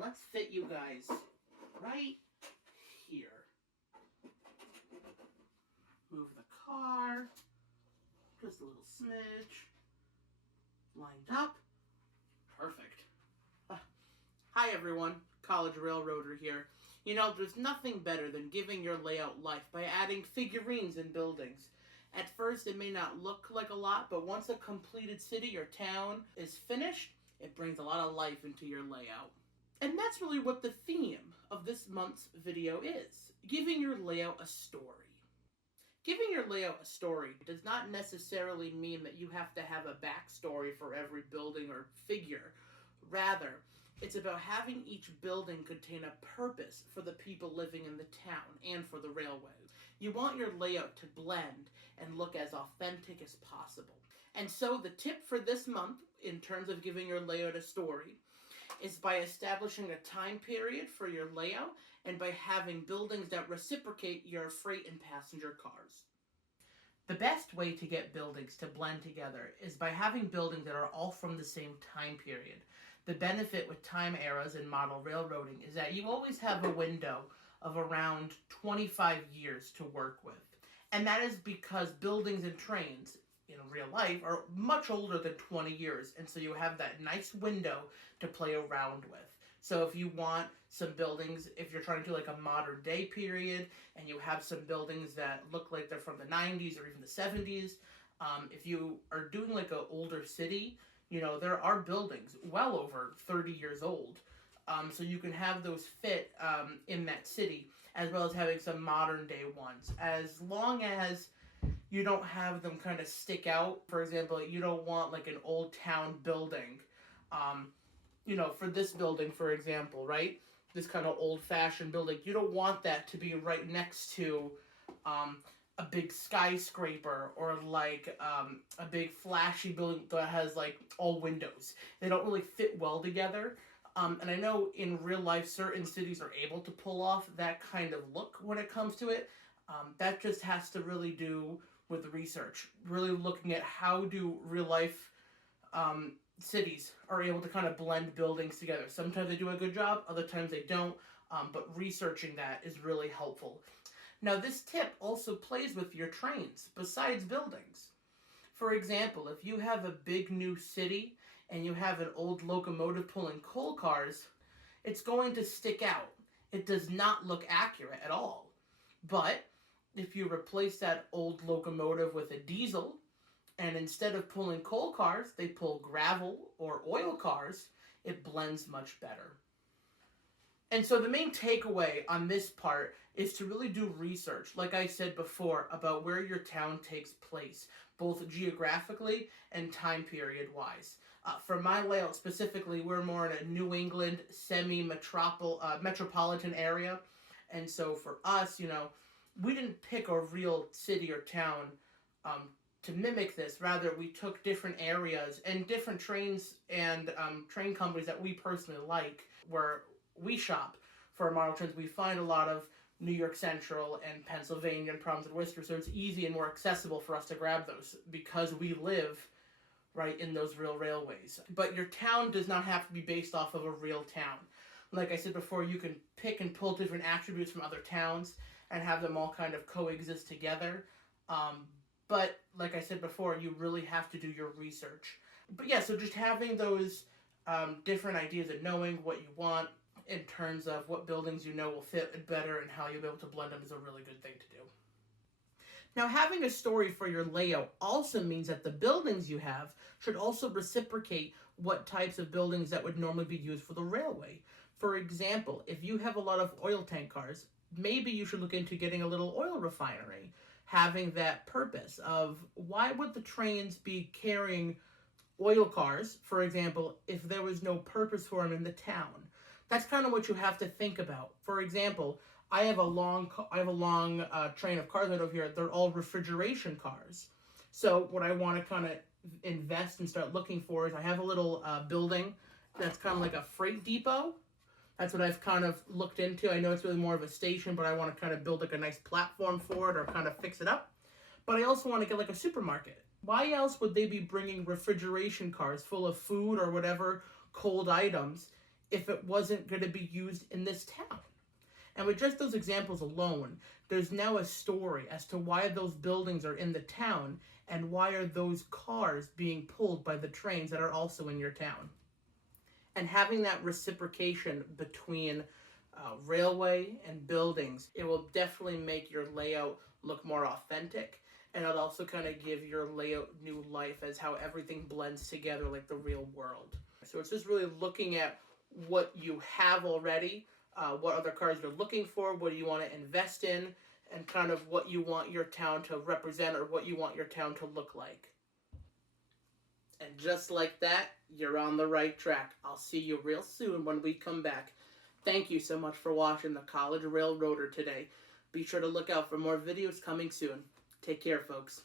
let's fit you guys right here. Move the car, just a little smidge. Lined up. Perfect. Hi everyone, College Railroader here. You know, there's nothing better than giving your layout life by adding figurines in buildings. At first, it may not look like a lot, but once a completed city or town is finished, it brings a lot of life into your layout. And that's really what the theme of this month's video is, giving your layout a story. Giving your layout a story does not necessarily mean that you have to have a backstory for every building or figure. Rather, it's about having each building contain a purpose for the people living in the town and for the railway. You want your layout to blend and look as authentic as possible. And so the tip for this month, in terms of giving your layout a story, is by establishing a time period for your layout and by having buildings that reciprocate your freight and passenger cars. The best way to get buildings to blend together is by having buildings that are all from the same time period. The benefit with time eras in model railroading is that you always have a window of around 25 years to work with. And that is because buildings and trains in real life are much older than 20 years. And so you have that nice window to play around with. So if you want some buildings, if you're trying to do like a modern day period, and you have some buildings that look like they're from the 90s or even the 70s, if you are doing like an older city, you know, there are buildings well over 30 years old. So you can have those fit in that city, as well as having some modern day ones. As long as you don't have them kind of stick out. For example, you don't want like an old town building. You know, for this building, for example, right? This kind of old-fashioned building. You don't want that to be right next to a big skyscraper or like a big flashy building that has like all windows. They don't really fit well together. And I know in real life, certain cities are able to pull off that kind of look when it comes to it. That just has to really do with research. Really looking at how do real life cities are able to kind of blend buildings together. Sometimes they do a good job, other times they don't, but researching that is really helpful. Now, this tip also plays with your trains, besides buildings. For example, if you have a big new city and you have an old locomotive pulling coal cars, it's going to stick out. It does not look accurate at all. But if you replace that old locomotive with a diesel, and instead of pulling coal cars, they pull gravel or oil cars, it blends much better. And so the main takeaway on this part is to really do research, like I said before, about where your town takes place, both geographically and time period-wise. For my layout specifically, we're more in a New England metropolitan area. And so for us, you know, we didn't pick a real city or town to mimic this. Rather, we took different areas and different trains and train companies that we personally like, where we shop for our model trains. We find a lot of New York Central and Pennsylvania and Providence and Worcester, so it's easy and more accessible for us to grab those because we live right in those real railways. But your town does not have to be based off of a real town. Like I said before, you can pick and pull different attributes from other towns and have them all kind of coexist together. But like I said before, you really have to do your research. But yeah, so just having those different ideas and knowing what you want in terms of what buildings you know will fit better and how you'll be able to blend them is a really good thing to do. Now, having a story for your layout also means that the buildings you have should also reciprocate what types of buildings that would normally be used for the railway. For example, if you have a lot of oil tank cars, maybe you should look into getting a little oil refinery, having that purpose of why would the trains be carrying oil cars, for example, if there was no purpose for them in the town. That's kind of what you have to think about. For example, I have a long train of cars right over here. They're all refrigeration cars. So what I want to kind of invest and start looking for is I have a little building that's kind of like a freight depot. That's what I've kind of looked into. I know it's really more of a station, but I want to kind of build like a nice platform for it or kind of fix it up. But I also want to get like a supermarket. Why else would they be bringing refrigeration cars full of food or whatever cold items if it wasn't going to be used in this town. And with just those examples alone, there's now a story as to why those buildings are in the town and why are those cars being pulled by the trains that are also in your town. And having that reciprocation between railway and buildings, it will definitely make your layout look more authentic, and it'll also kind of give your layout new life as how everything blends together like the real world. So it's just really looking at what you have already, what other cars you're looking for, what do you want to invest in, and kind of what you want your town to represent or what you want your town to look like. And just like that, you're on the right track. I'll see you real soon when we come back. Thank you so much for watching the College Railroader today. Be sure to look out for more videos coming soon. Take care, folks.